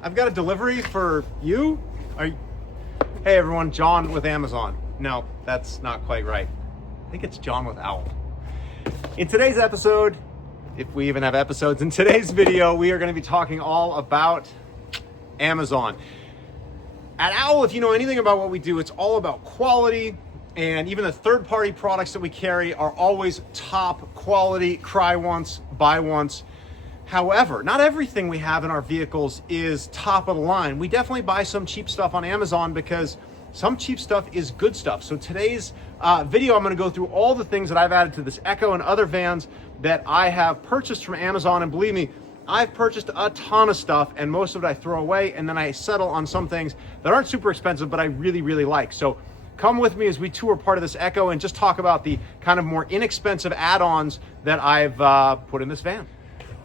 I've got a delivery for you. Hey everyone, John with Amazon. No, that's not quite right. I think it's John with Owl. In today's episode, if we even have episodes, in today's video, we are going to be talking all about Amazon. At Owl, if you know anything about what we do, it's all about quality, and even the third-party products that we carry are always top quality, cry once, buy once. However, not everything we have in our vehicles is top of the line. We definitely buy some cheap stuff on Amazon because some cheap stuff is good stuff. So today's video, I'm gonna go through all the things that I've added to this Ekko and other vans that I have purchased from Amazon. And believe me, I've purchased a ton of stuff, and most of it I throw away, and then I settle on some things that aren't super expensive, but I really, really like. So come with me as we tour part of this Ekko and just talk about the kind of more inexpensive add-ons that I've put in this van.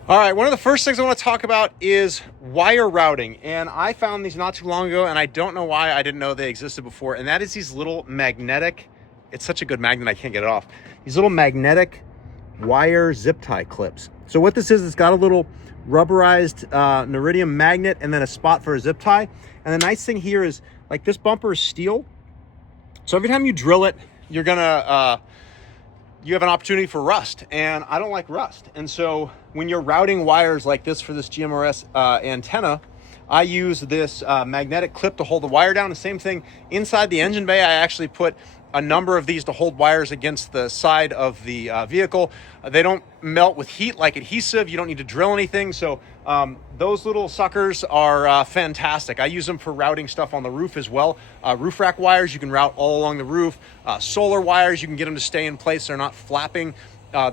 All right, one of the first things I want to talk about is wire routing. And I found these not too long ago, and I don't know why I didn't know they existed before. And that is these little magnetic, it's such a good magnet, I can't get it off. These little magnetic wire zip tie clips. So what this is, it's got a little rubberized neridium magnet and then a spot for a zip tie. And the nice thing here is, like, this bumper is steel. So every time you drill it, you're gonna, you have an opportunity for rust, and I don't like rust. And so when you're routing wires like this for this GMRS antenna, I use this magnetic clip to hold the wire down. The same thing inside the engine bay. I actually put a number of these to hold wires against the side of the vehicle. They don't melt with heat like adhesive. You don't need to drill anything. So those little suckers are fantastic. I use them for routing stuff on the roof as well. Roof rack wires, you can route all along the roof. Solar wires, you can get them to stay in place. They're not flapping.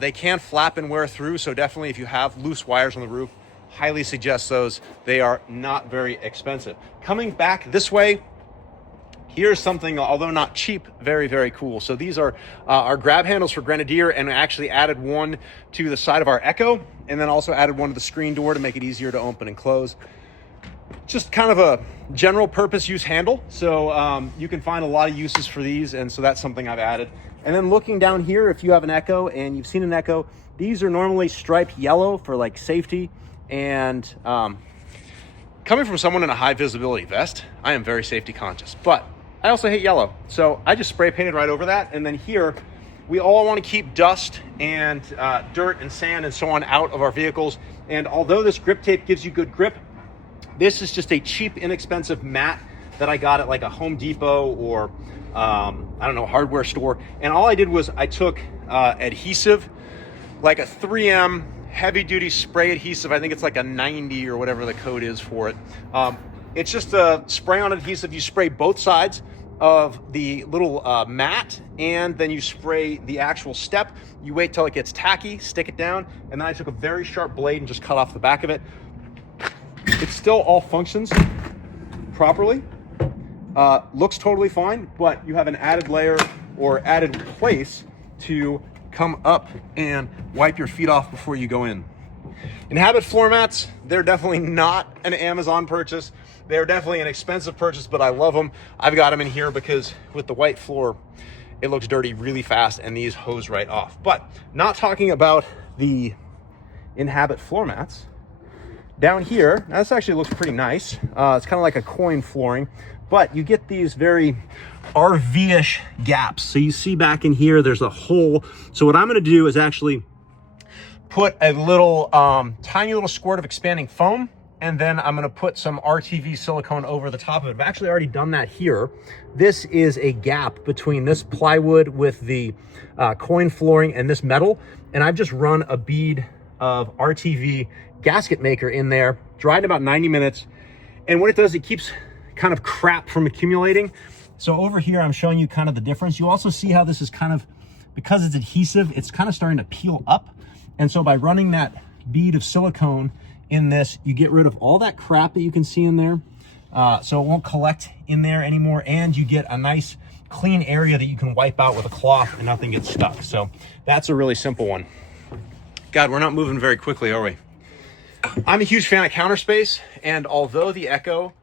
They can flap and wear through. So definitely if you have loose wires on the roof, highly suggest those. They are not very expensive. Coming back this way, here's something, although not cheap, very, very cool. So these are our grab handles for Grenadier, and I actually added one to the side of our Ekko, and then also added one to the screen door to make it easier to open and close. Just kind of a general purpose use handle. So you can find a lot of uses for these, and so that's something I've added. And then looking down here, if you have an Ekko and you've seen an Ekko, these are normally striped yellow for like safety. And coming from someone in a high visibility vest, I am very safety conscious, but I also hate yellow. So I just spray painted right over that. And then here, we all want to keep dust and dirt and sand and so on out of our vehicles. And although this grip tape gives you good grip, this is just a cheap, inexpensive mat that I got at like a Home Depot or I don't know, hardware store. And all I did was I took adhesive, like a 3M heavy duty spray adhesive. I think it's like a 90 or whatever the code is for it. It's just a spray on adhesive. You spray both sides of the little mat, and then you spray the actual step. You wait till it gets tacky, stick it down, and then I took a very sharp blade and just cut off the back of it. It still all functions properly. Looks totally fine, but you have an added layer or added place to come up and wipe your feet off before you go in. Inhabit floor mats, they're definitely not an Amazon purchase. They're definitely an expensive purchase, but I love them. I've got them in here because with the white floor, it looks dirty really fast, and these hose right off. But not talking about the Inhabit floor mats. Down here, now this actually looks pretty nice. It's kind of like a coin flooring, but you get these very RV-ish gaps. So you see back in here, there's a hole. So what I'm gonna do is actually put a little tiny little squirt of expanding foam, and then I'm gonna put some RTV silicone over the top of it. I've actually already done that here. This is a gap between this plywood with the coin flooring and this metal, and I've just run a bead of RTV gasket maker in there, dried in about 90 minutes. And what it does, it keeps kind of crap from accumulating. So over here, I'm showing you kind of the difference. You also see how this is kind of, because it's adhesive, it's kind of starting to peel up. And so by running that bead of silicone in this, you get rid of all that crap that you can see in there. So it won't collect in there anymore. And you get a nice clean area that you can wipe out with a cloth and nothing gets stuck. So that's a really simple one. God, we're not moving very quickly, are we? I'm a huge fan of counter space, and although the Ekko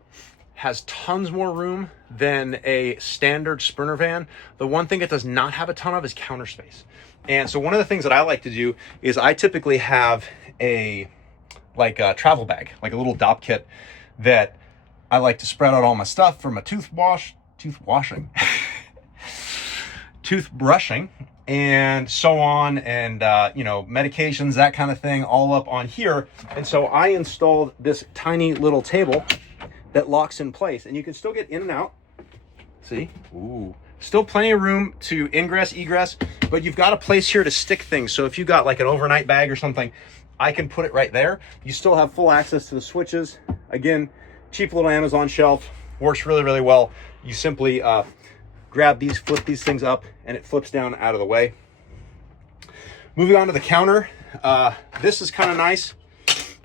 has tons more room than a standard Sprinter van, the one thing it does not have a ton of is counter space. And so one of the things that I like to do is I typically have a like a travel bag, like a little dop kit that I like to spread out all my stuff for my toothbrushing, and so on, and you know, medications, that kind of thing, all up on here. And so I installed this tiny little table that locks in place, and you can still get in and out. See? Ooh. Still plenty of room to ingress, egress, but you've got a place here to stick things. So if you got like an overnight bag or something, I can put it right there. You still have full access to the switches. Again, cheap little Amazon shelf, works really, really well. You simply grab these, flip these things up, and it flips down out of the way. Moving on to the counter. This is kind of nice.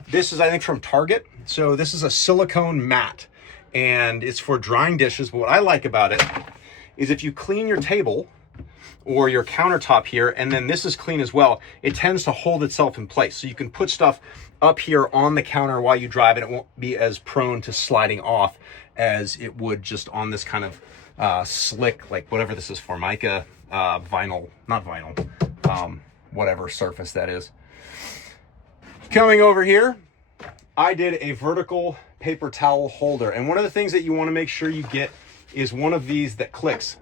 This is, I think, from Target. So this is a silicone mat, and it's for drying dishes. But what I like about it is if you clean your table or your countertop here, and then this is clean as well, it tends to hold itself in place. So you can put stuff up here on the counter while you drive, and it won't be as prone to sliding off as it would just on this kind of slick, like whatever this is for, mica, vinyl, not vinyl, whatever surface that is. Coming over here, I did a vertical paper towel holder. And one of the things that you want to make sure you get is one of these that clicks.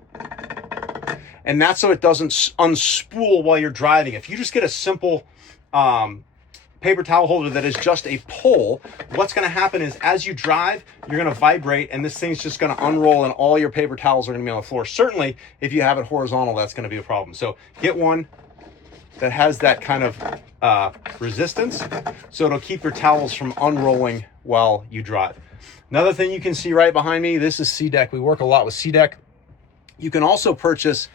And that's so it doesn't unspool while you're driving. If you just get a simple paper towel holder that is just a pull, what's going to happen is as you drive, you're going to vibrate, and this thing's just going to unroll, and all your paper towels are going to be on the floor. Certainly, if you have it horizontal, that's going to be a problem. So get one that has that kind of resistance, so it'll keep your towels from unrolling while you drive. Another thing you can see right behind me, this is C-Deck. We work a lot with C-Deck. You can also purchase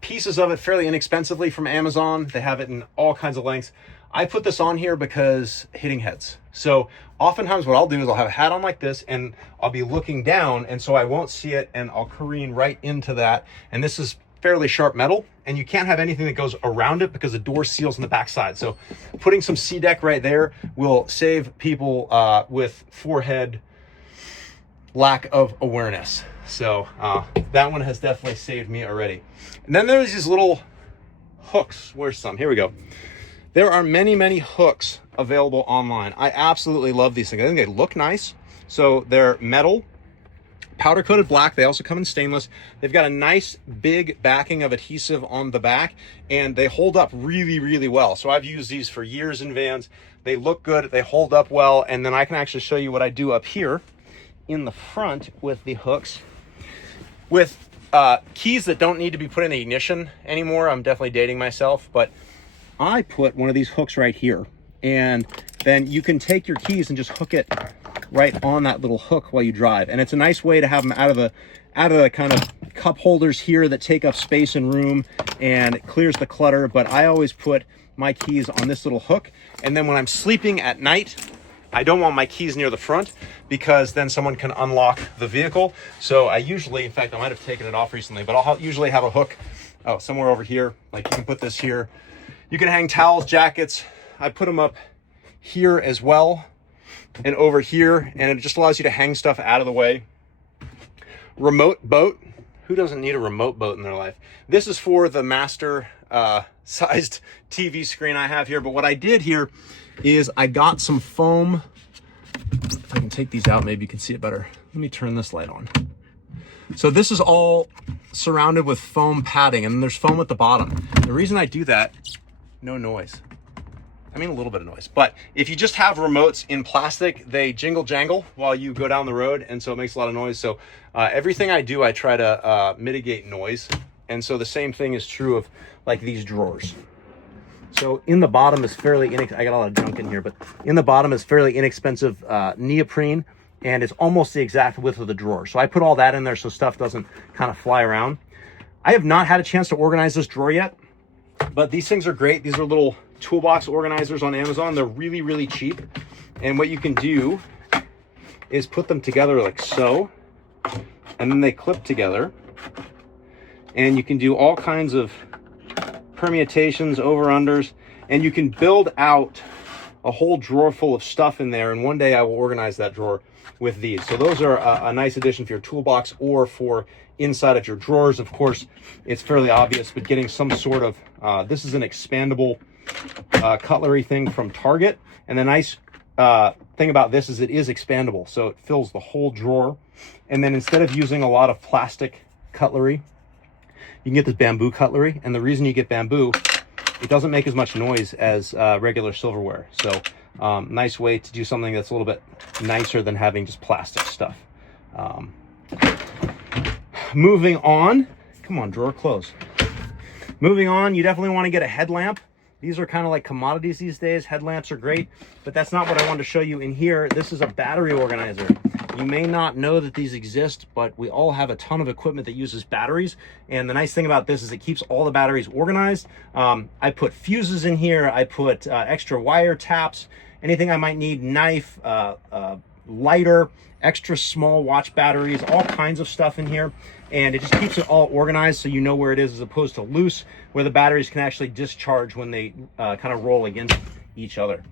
pieces of it fairly inexpensively from Amazon. They have it in all kinds of lengths. I put this on here because hitting heads. So oftentimes what I'll do is I'll have a hat on like this, and I'll be looking down, and so I won't see it, and I'll careen right into that. And this is fairly sharp metal, and you can't have anything that goes around it because the door seals on the backside. So putting some C-Deck right there will save people with forehead lack of awareness. So that one has definitely saved me already. And then there's these little hooks. Where's some? Here we go. There are many, many hooks available online. I absolutely love these things. I think they look nice. So they're metal, powder coated black. They also come in stainless. They've got a nice big backing of adhesive on the back, and they hold up really, really well. So I've used these for years in vans. They look good, they hold up well, and then I can actually show you what I do up here in the front with the hooks. With keys that don't need to be put in the ignition anymore, I'm definitely dating myself, but I put one of these hooks right here, and then you can take your keys and just hook it right on that little hook while you drive. And it's a nice way to have them out of the kind of cup holders here that take up space and room, and it clears the clutter. But I always put my keys on this little hook, and then when I'm sleeping at night, I don't want my keys near the front because then someone can unlock the vehicle. So I usually, in fact, I might have taken it off recently, but I'll usually have a hook somewhere over here. Like you can put this here. You can hang towels, jackets. I put them up here as well and over here, and it just allows you to hang stuff out of the way. Remote boat. Who doesn't need a remote boat in their life? This is for the master sized TV screen I have here. But what I did here is I got some foam. If I can take these out, maybe you can see it better. Let me turn this light on. So this is all surrounded with foam padding, and there's foam at the bottom. The reason I do that, no noise. I mean, a little bit of noise, but if you just have remotes in plastic, they jingle jangle while you go down the road, and so it makes a lot of noise. So everything I do, I try to mitigate noise. And so the same thing is true of like these drawers. So in the bottom is fairly, I got a lot of junk in here, but in the bottom is fairly inexpensive neoprene, and it's almost the exact width of the drawer. So I put all that in there so stuff doesn't kind of fly around. I have not had a chance to organize this drawer yet, but these things are great. These are little toolbox organizers on Amazon. They're really, really cheap. And what you can do is put them together like so, and then they clip together. And you can do all kinds of permutations, over-unders, and you can build out a whole drawer full of stuff in there. And one day I will organize that drawer with these. So those are a nice addition for your toolbox or for inside of your drawers. Of course, it's fairly obvious, but getting some sort of, this is an expandable cutlery thing from Target. And the nice thing about this is it is expandable, so it fills the whole drawer. And then instead of using a lot of plastic cutlery, you can get this bamboo cutlery. And the reason you get bamboo, it doesn't make as much noise as regular silverware. So nice way to do something that's a little bit nicer than having just plastic stuff. Moving on, come on, drawer close. Moving on, you definitely want to get a headlamp. These are kind of like commodities these days. Headlamps are great, but that's not what I wanted to show you in here. This is a battery organizer. You may not know that these exist, but we all have a ton of equipment that uses batteries. And the nice thing about this is it keeps all the batteries organized. I put fuses in here. I put extra wire taps, anything I might need, knife, lighter, extra small watch batteries, all kinds of stuff in here. And it just keeps it all organized so you know where it is, as opposed to loose, where the batteries can actually discharge when they kind of roll against each other.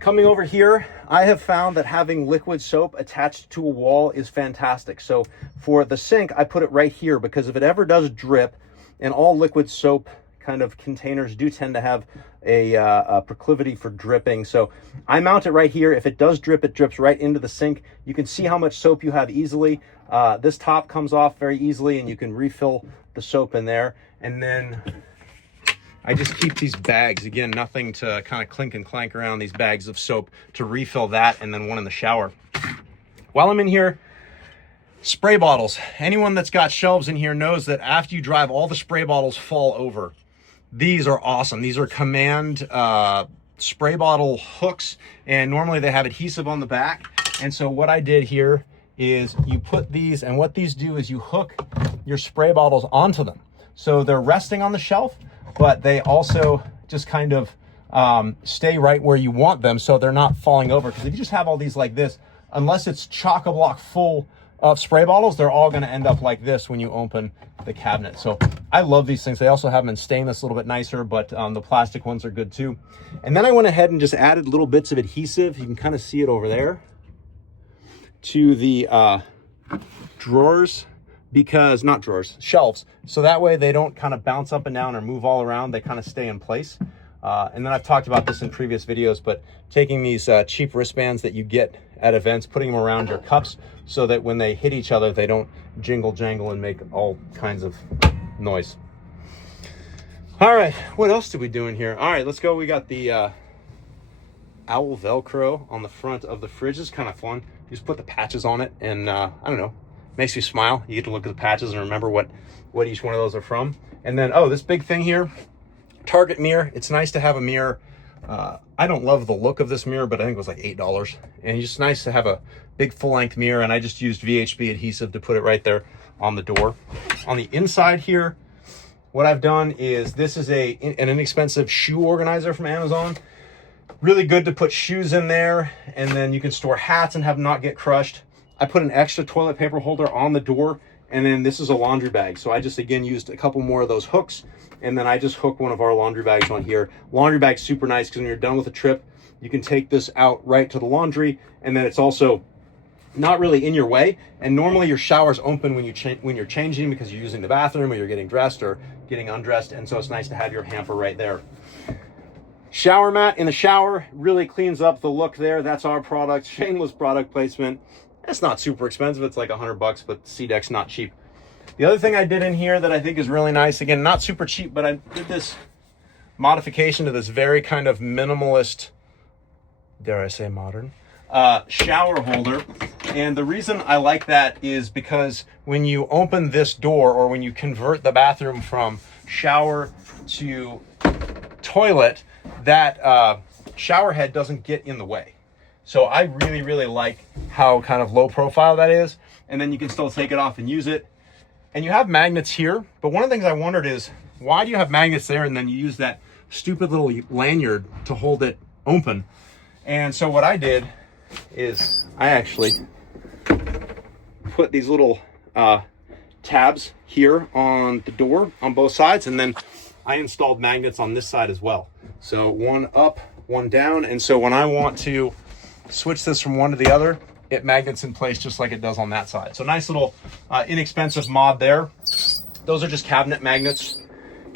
Coming over here, I have found that having liquid soap attached to a wall is fantastic. So for the sink, I put it right here, because if it ever does drip, and all liquid soap kind of containers do tend to have a proclivity for dripping. So I mount it right here. If it does drip, it drips right into the sink. You can see how much soap you have easily. This top comes off very easily, and you can refill the soap in there. And then I just keep these bags, again, nothing to kind of clink and clank around, these bags of soap to refill that, and then one in the shower. While I'm in here, spray bottles. Anyone that's got shelves in here knows that after you drive, all the spray bottles fall over. These are awesome. These are Command spray bottle hooks, and normally they have adhesive on the back. And so what I did here is you put these, and what these do is you hook your spray bottles onto them. So they're resting on the shelf, but they also just kind of stay right where you want them, so they're not falling over. Because if you just have all these like this, unless it's chock-a-block full of spray bottles, they're all going to end up like this when you open the cabinet. So I love these things. They also have them in stainless, a little bit nicer, but the plastic ones are good too. And then I went ahead and just added little bits of adhesive. You can kind of see it over there to the drawers, because not drawers, shelves. So that way they don't kind of bounce up and down or move all around. They kind of stay in place. And then I've talked about this in previous videos, but taking these cheap wristbands that you get at events, putting them around your cups so that when they hit each other, they don't jingle jangle and make all kinds of noise. All right, what else did we do in here? All right, let's go. We got the owl Velcro on the front of the fridge. It's kind of fun. You just put the patches on it, and I don't know, makes you smile. You get to look at the patches and remember what each one of those are from. And then, oh, this big thing here, Target mirror. It's nice to have a mirror. I don't love the look of this mirror, but I think it was like $8. And it's just nice to have a big full-length mirror, and I just used VHB adhesive to put it right there on the door. On the inside here, what I've done is, this is an inexpensive shoe organizer from Amazon. Really good to put shoes in there, and then you can store hats and have them not get crushed. I put an extra toilet paper holder on the door, and then this is a laundry bag. So I just, again, used a couple more of those hooks, and then I just hook one of our laundry bags on here. Laundry bag's super nice, because when you're done with a trip, you can take this out right to the laundry, and then it's also not really in your way. And normally your shower's open when you're changing, because you're using the bathroom or you're getting dressed or getting undressed, and so it's nice to have your hamper right there. Shower mat in the shower really cleans up the look there. That's our product, shameless product placement. It's not super expensive. It's like $100, but C-Deck's not cheap. The other thing I did in here that I think is really nice, again, not super cheap, but I did this modification to this very kind of minimalist, dare I say modern, shower holder. And the reason I like that is because when you open this door, or when you convert the bathroom from shower to toilet, that shower head doesn't get in the way. So I really, really like how kind of low profile that is. And then you can still take it off and use it. And you have magnets here, but one of the things I wondered is, why do you have magnets there and then you use that stupid little lanyard to hold it open? And so what I did is I actually put these little tabs here on the door on both sides, and then I installed magnets on this side as well. So one up, one down, and so when I want to switch this from one to the other, it magnets in place just like it does on that side. So nice little inexpensive mod there. Those are just cabinet magnets.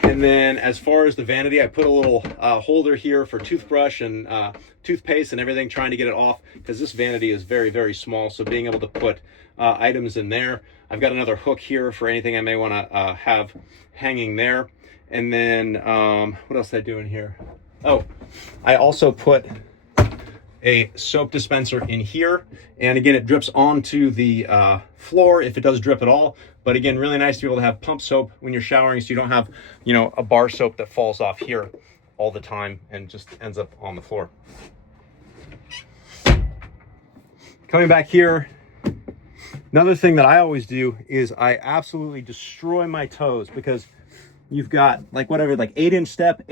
And And then as far as the vanity, I put a little holder here for toothbrush and toothpaste and everything, trying to get it off because this vanity is very, very small. So being able to put items in there. I've got another hook here for anything I may want to have hanging there. And then what else did I do in here? Oh, I also put a soap dispenser in here, and again, it drips onto the floor if it does drip at all. But again, really nice to be able to have pump soap when you're showering, so you don't have, you know, a bar soap that falls off here all the time and just ends up on the floor. Coming back here, another thing that I always do is I absolutely destroy my toes, because you've got like whatever, like 8-inch step,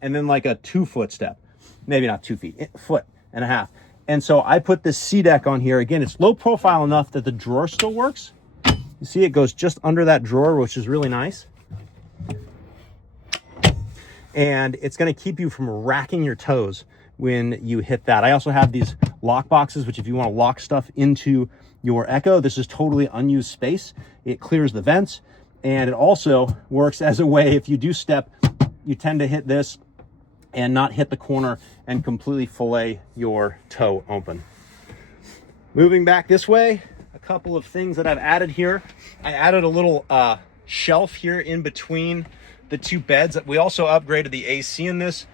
and then like a 2-foot step. Maybe not 2 feet, 1.5 feet. And so I put this C-deck on here. Again, it's low profile enough that the drawer still works. You see it goes just under that drawer, which is really nice. And it's gonna keep you from racking your toes when you hit that. I also have these lock boxes, which if you wanna lock stuff into your Ekko, this is totally unused space. It clears the vents, and it also works as a way, if you do step, you tend to hit this and not hit the corner and completely fillet your toe open. Moving back this way, a couple of things that I've added here. I added a little shelf here in between the two beds. We also upgraded the AC in this.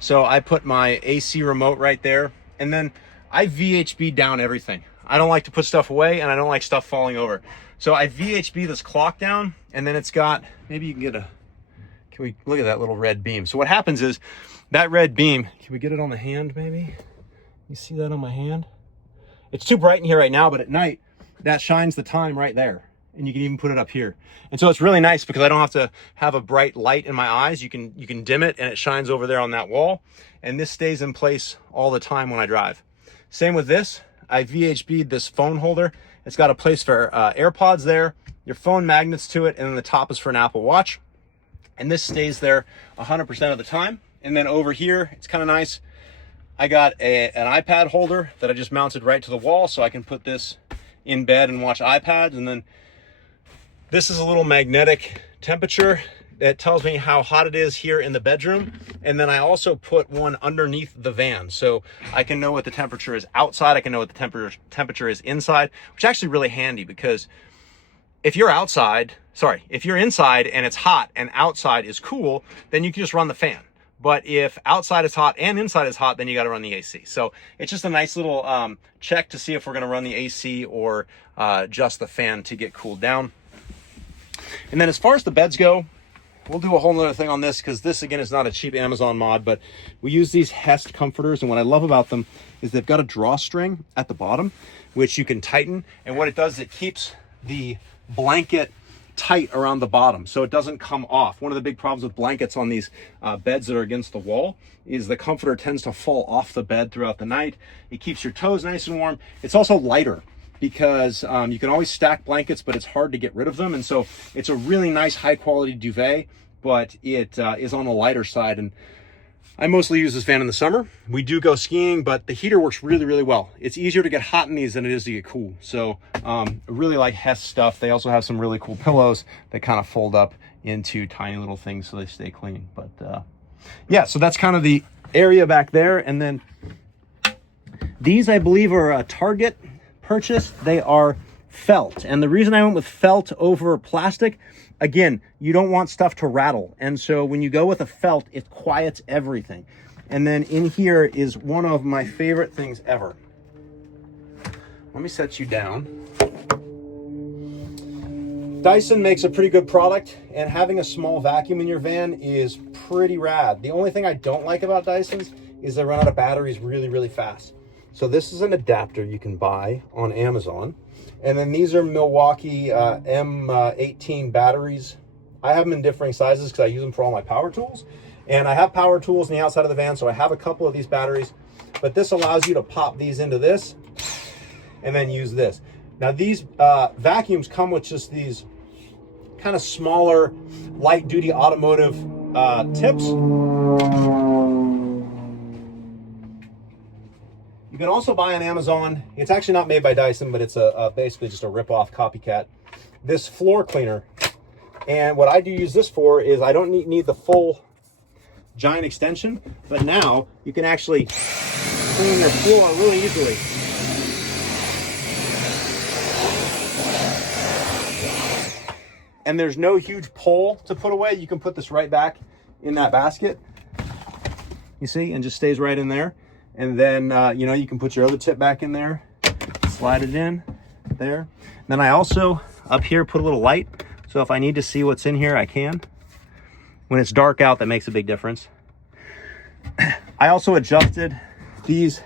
So I put my AC remote right there, and then I VHB down everything. I don't like to put stuff away, and I don't like stuff falling over. So I VHB this clock down, and then it's got, maybe you can get a, can we look at that little red beam? So what happens is that red beam, can we get it on the hand maybe? You see that on my hand? It's too bright in here right now, but at night, that shines the time right there. And you can even put it up here. And so it's really nice because I don't have to have a bright light in my eyes. You can dim it and it shines over there on that wall. And this stays in place all the time when I drive. Same with this. I VHB'd this phone holder. It's got a place for AirPods there, your phone magnets to it, and then the top is for an Apple Watch. And this stays there 100% of the time. And then over here, it's kind of nice. I got an iPad holder that I just mounted right to the wall, so I can put this in bed and watch iPads. And then this is a little magnetic temperature that tells me how hot it is here in the bedroom. And then I also put one underneath the van, so I can know what the temperature is outside. I can know what the temperature is inside, which is actually really handy, because if you're inside and it's hot and outside is cool, then you can just run the fan. But if outside is hot and inside is hot, then you got to run the AC. So it's just a nice little check to see if we're going to run the AC or just the fan to get cooled down. And then as far as the beds go, we'll do a whole nother thing on this, because this again is not a cheap Amazon mod, but we use these Hest comforters, and what I love about them is they've got a drawstring at the bottom which you can tighten, and what it does is it keeps the blanket tight around the bottom so it doesn't come off. One of the big problems with blankets on these beds that are against the wall is the comforter tends to fall off the bed throughout the night. It keeps your toes nice and warm. It's also lighter, because you can always stack blankets, but it's hard to get rid of them. And so it's a really nice high quality duvet, but it is on the lighter side. And I mostly use this fan in the summer. We do go skiing, but the heater works really, really well. It's easier to get hot in these than it is to get cool. So I really like Hess stuff. They also have some really cool pillows that kind of fold up into tiny little things so they stay clean. But yeah, so that's kind of the area back there. And then these, I believe, are a Target purchase. They are felt, and the reason I went with felt over plastic, again, you don't want stuff to rattle, and so when you go with a felt, it quiets everything. And then in here is one of my favorite things ever. Let me set you down. Dyson makes a pretty good product, and having a small vacuum in your van is pretty rad. The only thing I don't like about Dysons is they run out of batteries really, really fast. So this is an adapter you can buy on Amazon. And then these are Milwaukee M18 batteries. I have them in differing sizes because I use them for all my power tools. And I have power tools on the outside of the van, so I have a couple of these batteries. But this allows you to pop these into this and then use this. Now these vacuums come with just these kind of smaller, light-duty automotive tips. You can also buy on Amazon. It's actually not made by Dyson, but it's basically just a rip-off copycat. This floor cleaner And what I do use this for is I don't need the full giant extension, but now you can actually clean your floor really easily. And there's no huge pole to put away. You can put this right back in that basket, you see, and just stays right in there. And then, you know, you can put your other tip back in there, slide it in there. And then I also, up here, put a little light. So if I need to see what's in here, I can. When it's dark out, that makes a big difference. I also adjusted these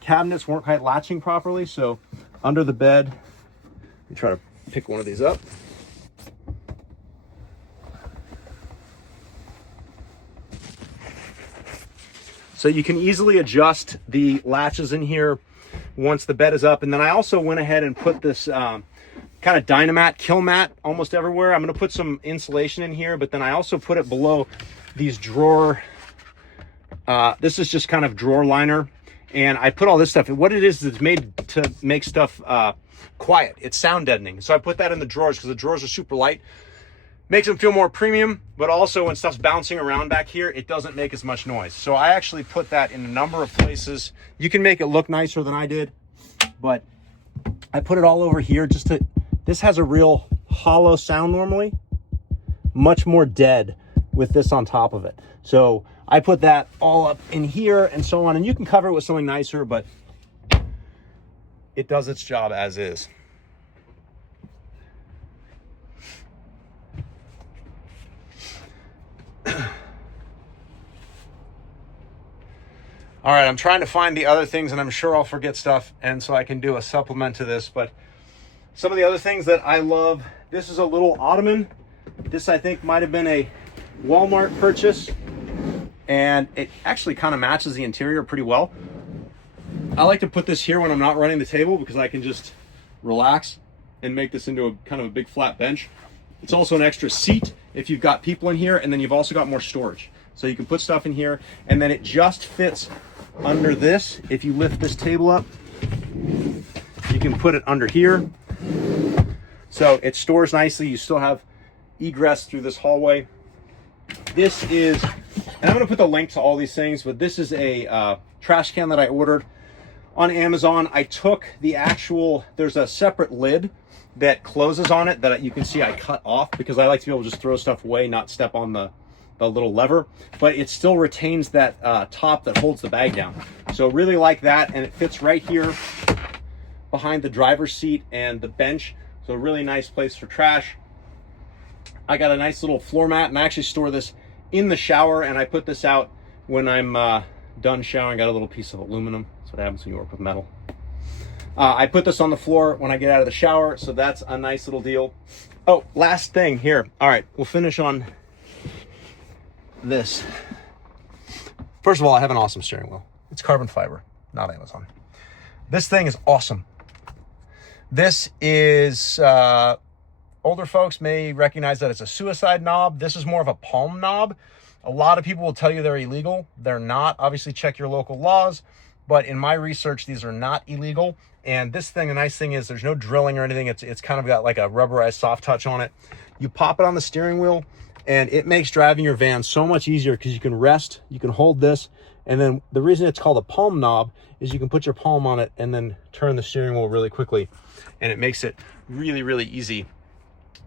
cabinets weren't quite latching properly. So under the bed, let me try to pick one of these up. So you can easily adjust the latches in here once the bed is up. And then I also went ahead and put this kind of Dynamat kill mat almost everywhere. I'm going to put some insulation in here, but then I also put it below these drawer. This is just kind of drawer liner. And I put all this stuff. And what it is it's made to make stuff quiet. It's sound deadening. So I put that in the drawers because the drawers are super light. Makes them feel more premium, but also when stuff's bouncing around back here, it doesn't make as much noise. So I actually put that in a number of places. You can make it look nicer than I did, but I put it all over here just to, this has a real hollow sound normally, much more dead with this on top of it. So I put that all up in here and so on, and you can cover it with something nicer, but it does its job as is. All right, I'm trying to find the other things, and I'm sure I'll forget stuff, and so I can do a supplement to this. But some of the other things that I love, this is a little ottoman. This, I think, might have been a Walmart purchase, and it actually kind of matches the interior pretty well. I like to put this here when I'm not running the table because I can just relax and make this into a kind of a big flat bench. It's also an extra seat if you've got people in here, and then you've also got more storage. So you can put stuff in here, and then it just fits under this. If you lift this table up, you can put it under here. So it stores nicely. You still have egress through this hallway. This is, and I'm gonna put the link to all these things, but this is a trash can that I ordered on Amazon. I took the actual, there's a separate lid that closes on it that you can see I cut off because I like to be able to just throw stuff away, not step on the little lever, but it still retains that top that holds the bag down. So really like that, and it fits right here behind the driver's seat and the bench. So a really nice place for trash. I got a nice little floor mat, and I actually store this in the shower, and I put this out when I'm done showering. Got a little piece of aluminum. That's what happens when you work with metal. I put this on the floor when I get out of the shower, so that's a nice little deal. Oh, last thing here. All right, we'll finish on this. First of all, I have an awesome steering wheel. It's carbon fiber, not Amazon. This thing is awesome. This is, older folks may recognize that it's a suicide knob. This is more of a palm knob. A lot of people will tell you they're illegal. They're not. Obviously, check your local laws. But in my research, these are not illegal. And this thing, the nice thing is there's no drilling or anything. It's kind of got like a rubberized soft touch on it. You pop it on the steering wheel, and it makes driving your van so much easier because you can rest, you can hold this, and then the reason it's called a palm knob is you can put your palm on it and then turn the steering wheel really quickly, and it makes it really, really easy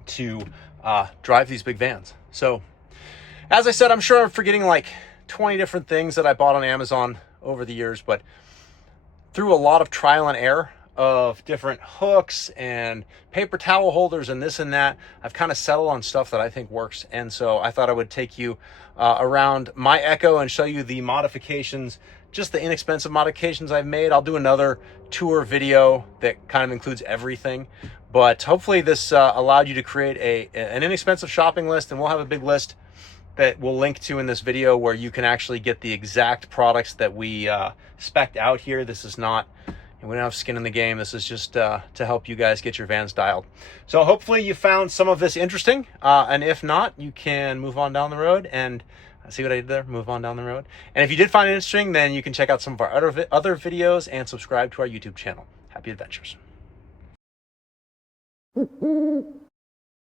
to drive these big vans. So, as I said, I'm sure I'm forgetting like 20 different things that I bought on Amazon over the years, but through a lot of trial and error of different hooks and paper towel holders and this and that, I've kind of settled on stuff that I think works. And so I thought I would take you around my Ekko and show you the modifications, just the inexpensive modifications I've made. I'll do another tour video that kind of includes everything, but hopefully this allowed you to create an inexpensive shopping list, and we'll have a big list that we'll link to in this video where you can actually get the exact products that we spec'd out here. This is not, we don't have skin in the game. This is just to help you guys get your vans dialed. So hopefully you found some of this interesting. And if not, you can move on down the road and see what I did there, move on down the road. And if you did find it interesting, then you can check out some of our other videos and subscribe to our YouTube channel. Happy adventures.